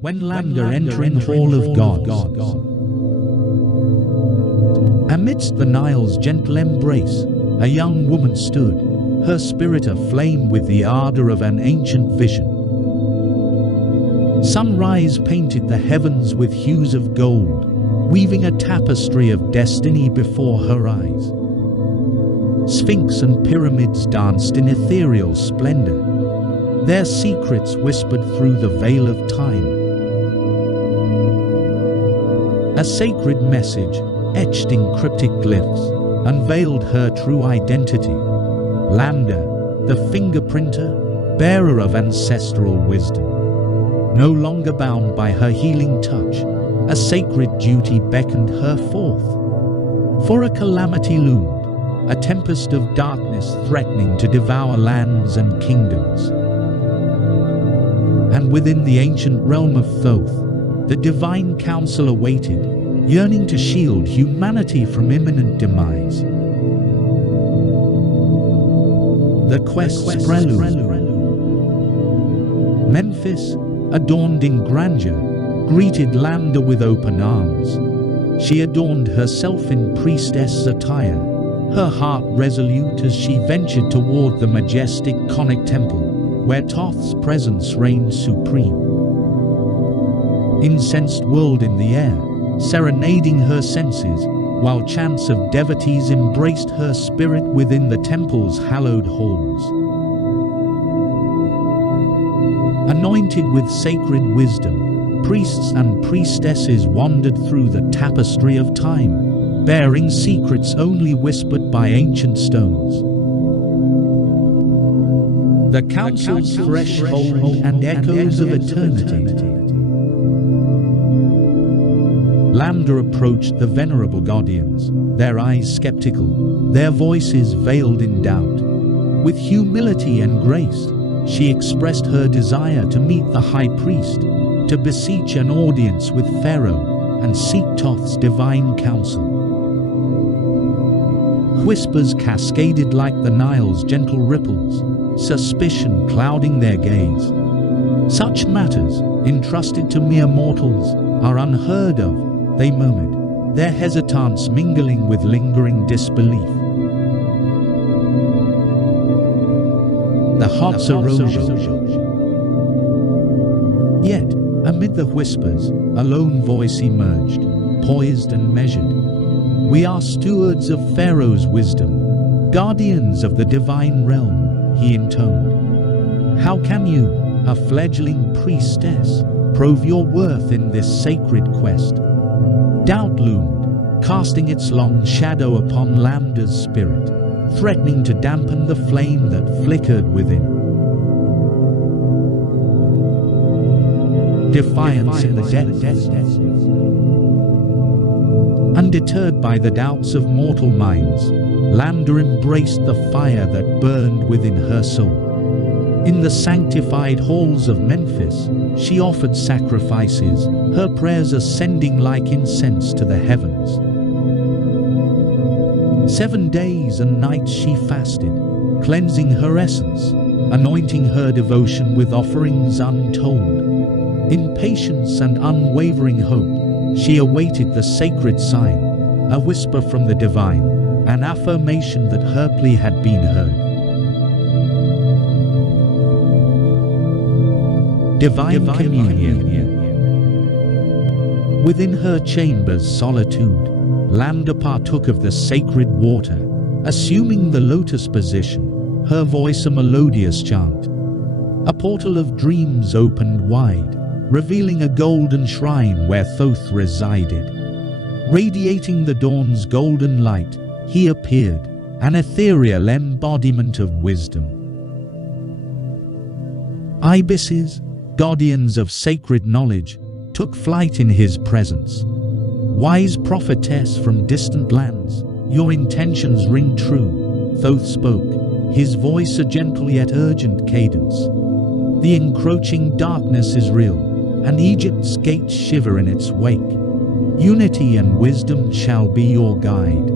When Lander entering Hall of Gods. Amidst the Nile's gentle embrace, a young woman stood, her spirit aflame with the ardor of an ancient vision. Sunrise painted the heavens with hues of gold, weaving a tapestry of destiny before her eyes. Sphinx and pyramids danced in ethereal splendor, their secrets whispered through the veil of time. A sacred message, etched in cryptic glyphs, unveiled her true identity. Lander, the fingerprinter, bearer of ancestral wisdom. No longer bound by her healing touch, a sacred duty beckoned her forth. For a calamity loomed, a tempest of darkness threatening to devour lands and kingdoms. And within the ancient realm of Thoth, the divine council awaited, yearning to shield humanity from imminent demise. The quest's prelude. Memphis, adorned in grandeur, greeted Lander with open arms. She adorned herself in priestess attire, her heart resolute as she ventured toward the majestic conic temple, where Thoth's presence reigned supreme. Incense whirled in the air, serenading her senses, while chants of devotees embraced her spirit within the temple's hallowed halls. Anointed with sacred wisdom, priests and priestesses wandered through the tapestry of time, bearing secrets only whispered by ancient stones. The council's threshold and echoes of eternity. Lander approached the venerable guardians, their eyes skeptical, their voices veiled in doubt. With humility and grace, she expressed her desire to meet the high priest, to beseech an audience with Pharaoh, and seek Thoth's divine counsel. Whispers cascaded like the Nile's gentle ripples, suspicion clouding their gaze. Such matters, entrusted to mere mortals, are unheard of, they murmured, their hesitance mingling with lingering disbelief. The heart's erosion. Yet, amid the whispers, a lone voice emerged, poised and measured. We are stewards of Pharaoh's wisdom, guardians of the divine realm, he intoned. How can you, a fledgling priestess, prove your worth in this sacred quest? Doubt loomed, casting its long shadow upon Lander's spirit, threatening to dampen the flame that flickered within. Defiance in the depths. Undeterred by the doubts of mortal minds, Lander embraced the fire that burned within her soul. In the sanctified halls of Memphis, she offered sacrifices, her prayers ascending like incense to the heavens. 7 days and nights she fasted, cleansing her essence, anointing her devotion with offerings untold. In patience and unwavering hope, she awaited the sacred sign, a whisper from the divine, an affirmation that her plea had been heard. Divine Communion. Within her chamber's solitude, Lander partook of the sacred water, assuming the lotus position, her voice a melodious chant. A portal of dreams opened wide, revealing a golden shrine where Thoth resided. Radiating the dawn's golden light, he appeared, an ethereal embodiment of wisdom. Ibises, guardians of sacred knowledge, took flight in his presence. Wise prophetess from distant lands, your intentions ring true, Thoth spoke, his voice a gentle yet urgent cadence. The encroaching darkness is real, and Egypt's gates shiver in its wake. Unity and wisdom shall be your guide.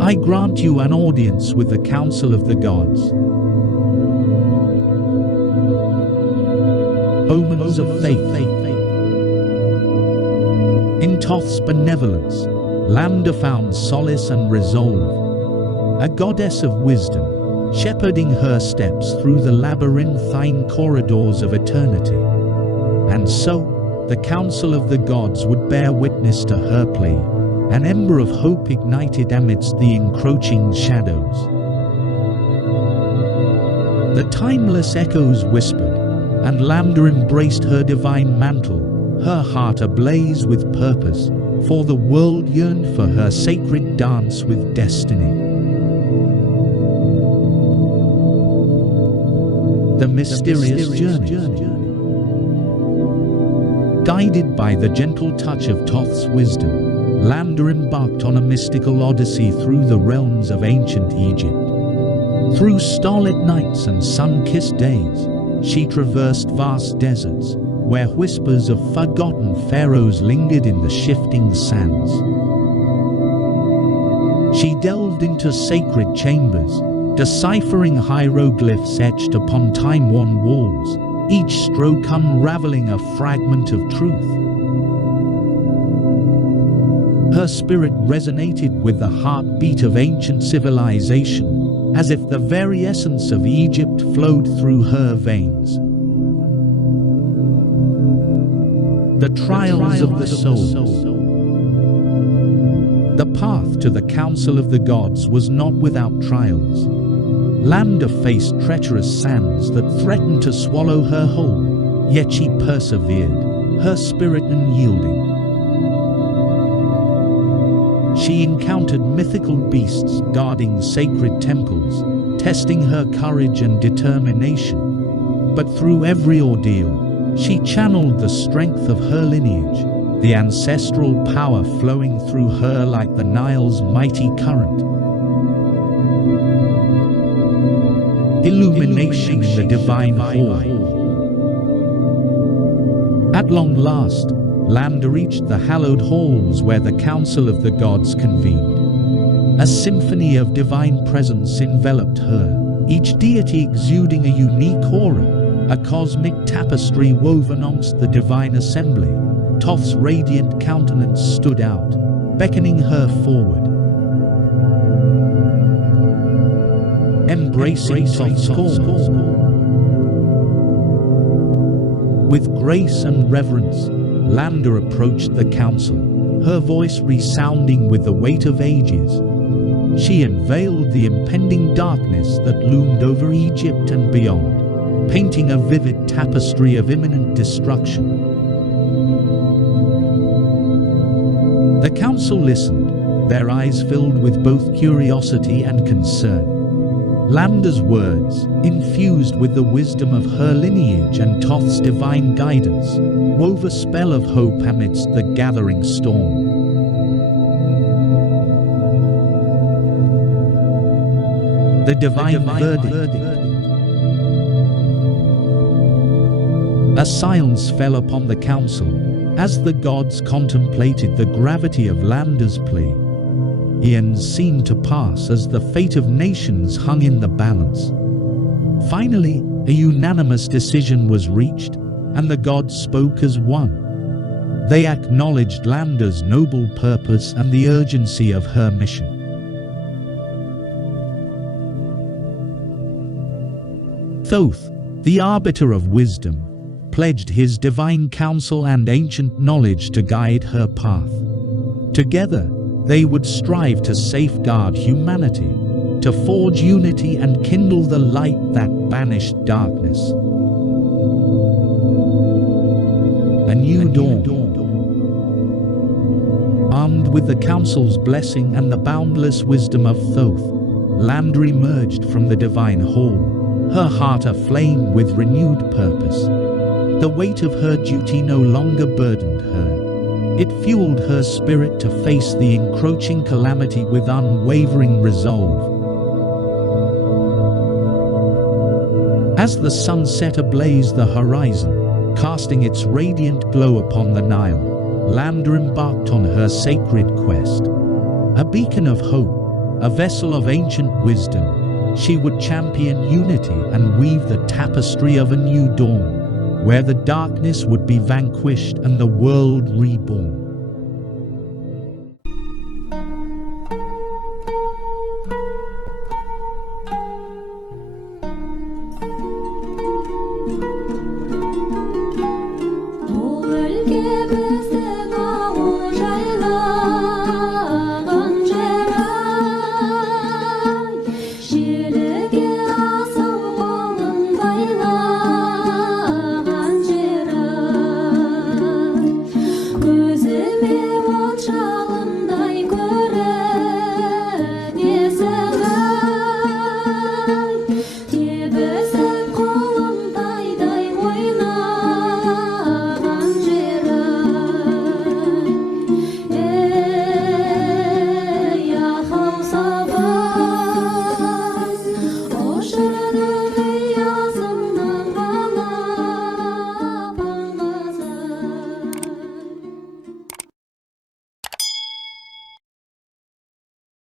I grant you an audience with the council of the gods. Omens of faith. In Thoth's benevolence, Lambda found solace and resolve, a goddess of wisdom, shepherding her steps through the labyrinthine corridors of eternity. And so, the council of the gods would bear witness to her plea, an ember of hope ignited amidst the encroaching shadows. The timeless echoes whispered, and Lambda embraced her divine mantle, her heart ablaze with purpose, for the world yearned for her sacred dance with destiny. The mysterious journey. Guided by the gentle touch of Thoth's wisdom, Lambda embarked on a mystical odyssey through the realms of ancient Egypt. Through starlit nights and sun-kissed days, she traversed vast deserts, where whispers of forgotten pharaohs lingered in the shifting sands. She delved into sacred chambers, deciphering hieroglyphs etched upon time-worn walls, each stroke unraveling a fragment of truth. Her spirit resonated with the heartbeat of ancient civilization, as if the very essence of Egypt flowed through her veins. The trials of the soul. The path to the council of the gods was not without trials. Lambda faced treacherous sands that threatened to swallow her whole, yet she persevered, her spirit unyielding. She encountered mythical beasts guarding sacred temples, testing her courage and determination. But through every ordeal, she channeled the strength of her lineage, the ancestral power flowing through her like the Nile's mighty current. Illumination in the divine hall. At long last, Lambda reached the hallowed halls where the council of the gods convened. A symphony of divine presence enveloped her, each deity exuding a unique aura, a cosmic tapestry woven amongst the divine assembly. Thoth's radiant countenance stood out, beckoning her forward. Embracing Thoth's call. With grace and reverence, Lambda approached the council, her voice resounding with the weight of ages. She unveiled the impending darkness that loomed over Egypt and beyond, painting a vivid tapestry of imminent destruction. The council listened, their eyes filled with both curiosity and concern. Lambda's words, infused with the wisdom of her lineage and Thoth's divine guidance, wove a spell of hope amidst the gathering storm. The divine verdict. A silence fell upon the council as the gods contemplated the gravity of Lambda's plea. Eons seemed to pass as the fate of nations hung in the balance. Finally, a unanimous decision was reached, and the gods spoke as one. They acknowledged Lambda's noble purpose and the urgency of her mission. Thoth, the arbiter of wisdom, pledged his divine counsel and ancient knowledge to guide her path. Together, they would strive to safeguard humanity, to forge unity and kindle the light that banished darkness. A new dawn. Armed with the council's blessing and the boundless wisdom of Thoth, Lambda emerged from the divine hall, her heart aflame with renewed purpose. The weight of her duty no longer burdened her. It fueled her spirit to face the encroaching calamity with unwavering resolve. As the sun set ablaze the horizon, casting its radiant glow upon the Nile, Lambda embarked on her sacred quest. A beacon of hope, a vessel of ancient wisdom, she would champion unity and weave the tapestry of a new dawn, where the darkness would be vanquished and the world reborn.